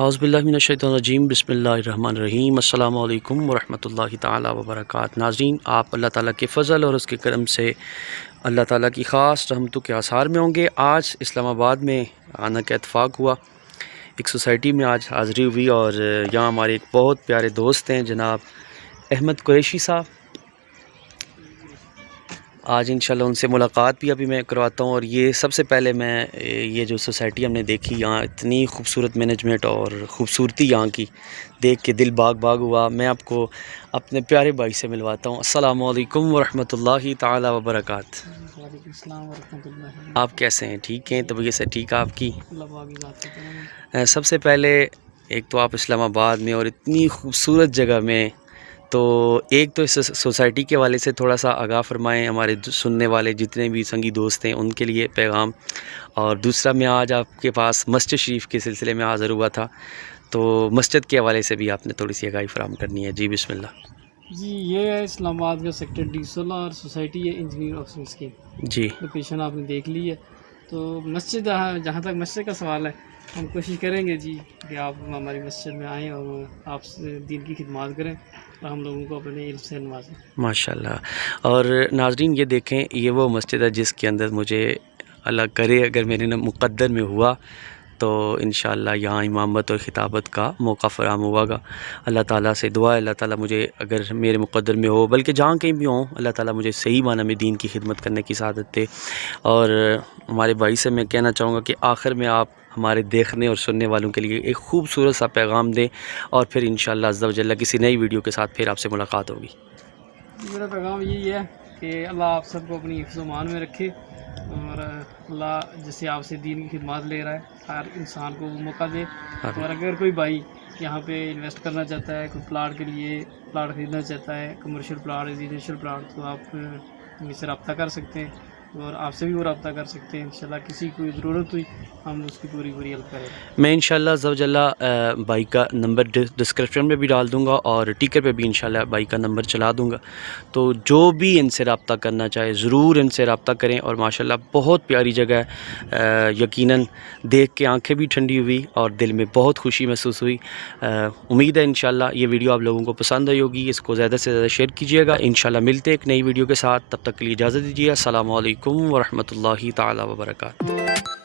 اعوذ باللہ من الشیطان الرجیم، بسم اللہ الرحمن الرحیم۔ السلام علیکم ورحمۃ اللہ تعالیٰ وبرکاتہ۔ ناظرین، آپ اللہ تعالیٰ کے فضل اور اس کے کرم سے اللہ تعالیٰ کی خاص رحمتوں کے آثار میں ہوں گے۔ آج اسلام آباد میں آنے کا اتفاق ہوا، ایک سوسائٹی میں آج حاضری ہوئی، اور یہاں ہمارے ایک بہت پیارے دوست ہیں جناب احمد قریشی صاحب۔ آج انشاءاللہ ان سے ملاقات بھی ابھی میں کرواتا ہوں۔ اور یہ سب سے پہلے میں یہ جو سوسائٹی ہم نے دیکھی، یہاں اتنی خوبصورت مینجمنٹ اور خوبصورتی یہاں کی دیکھ کے دل باغ باغ ہوا۔ میں آپ کو اپنے پیارے بھائی سے ملواتا ہوں۔ السلام علیکم ورحمۃ اللہ تعالیٰ وبرکاتہ۔ وعلیکم السلام ورحمۃ اللہ۔ آپ کیسے ہیں؟ ٹھیک ہیں؟ طبیعت سے ٹھیک ہے آپ کی؟ اللہ باقی بات کرتے ہیں۔ سب سے پہلے ایک تو آپ اسلام آباد میں اور اتنی خوبصورت جگہ میں، تو ایک تو اس سوسائٹی کے والے سے تھوڑا سا آگاہ فرمائیں، ہمارے سننے والے جتنے بھی سنگی دوست ہیں ان کے لیے پیغام۔ اور دوسرا، میں آج آپ کے پاس مسجد شریف کے سلسلے میں حاضر ہوا تھا، تو مسجد کے حوالے سے بھی آپ نے تھوڑی سی آگاہی فراہم کرنی ہے۔ جی بسم اللہ۔ جی، یہ ہے اسلام آباد کا سیکٹر D16 اور سوسائٹی ہے انجینئر آفیسرز کی۔ جی لوکیشن آپ نے دیکھ لی ہے۔ تو مسجد، جہاں تک مسجد کا سوال ہے، ہم کوشش کریں گے جی کہ آپ ہماری مسجد میں آئیں اور آپ سے دین کی خدمات کریں اور ہم لوگوں کو اپنے علم سے نوازیں۔ ماشاء اللہ۔ اور ناظرین، یہ دیکھیں، یہ وہ مسجد ہے جس کے اندر مجھے اللہ کرے اگر میرے مقدر میں ہوا تو انشاءاللہ یہاں امامت اور خطابت کا موقع فراہم ہوا گا۔ اللہ تعالیٰ سے دعا ہے، اللہ تعالیٰ مجھے اگر میرے مقدر میں ہو، بلکہ جہاں کہیں بھی ہوں، اللہ تعالیٰ مجھے صحیح معنی میں دین کی خدمت کرنے کی سعادت دے۔ اور ہمارے بھائی سے میں کہنا چاہوں گا کہ آخر میں آپ ہمارے دیکھنے اور سننے والوں کے لیے ایک خوبصورت سا پیغام دیں، اور پھر انشاءاللہ عز و جل کسی نئی ویڈیو کے ساتھ پھر آپ سے ملاقات ہوگی۔ میرا پیغام یہی ہے کہ اللہ آپ سب کو اپنی حفظ و امان میں رکھے، اور اللہ جیسے آپ سے دین کی خدمات لے رہا ہے ہر انسان کو وہ موقع دے۔ اور اگر کوئی بھائی یہاں پہ انویسٹ کرنا چاہتا ہے، کوئی پلاٹ کے لیے پلاٹ خریدنا چاہتا ہے، کمرشل پلاٹ، ریزیڈینشیل پلاٹ، تو آپ مجھ سے رابطہ کر سکتے ہیں، اور آپ سے بھی وہ رابطہ کر سکتے ہیں۔ انشاءاللہ کسی کو ضرورت ہوئی ہم اس کی پوری ہیلپ کریں گے۔ میں انشاءاللہ عز و جل بھائی کا نمبر ڈسکرپشن میں بھی ڈال دوں گا، اور ٹیکر پہ بھی انشاءاللہ بھائی کا نمبر چلا دوں گا، تو جو بھی ان سے رابطہ کرنا چاہے ضرور ان سے رابطہ کریں۔ اور ماشاءاللہ بہت پیاری جگہ ہے، یقیناً دیکھ کے آنکھیں بھی ٹھنڈی ہوئی اور دل میں بہت خوشی محسوس ہوئی۔ امید ہے انشاءاللہ یہ ویڈیو آپ لوگوں کو پسند آئی ہوگی، اس کو زیادہ سے زیادہ شیئر کیجیے گا۔ انشاءاللہ ملتے ہیں ایک نئی ویڈیو کے ساتھ، تب تک کے لیے اجازت دیجیے۔ السلام علیکم ورحمۃ اللہ تعالیٰ وبرکاتہ۔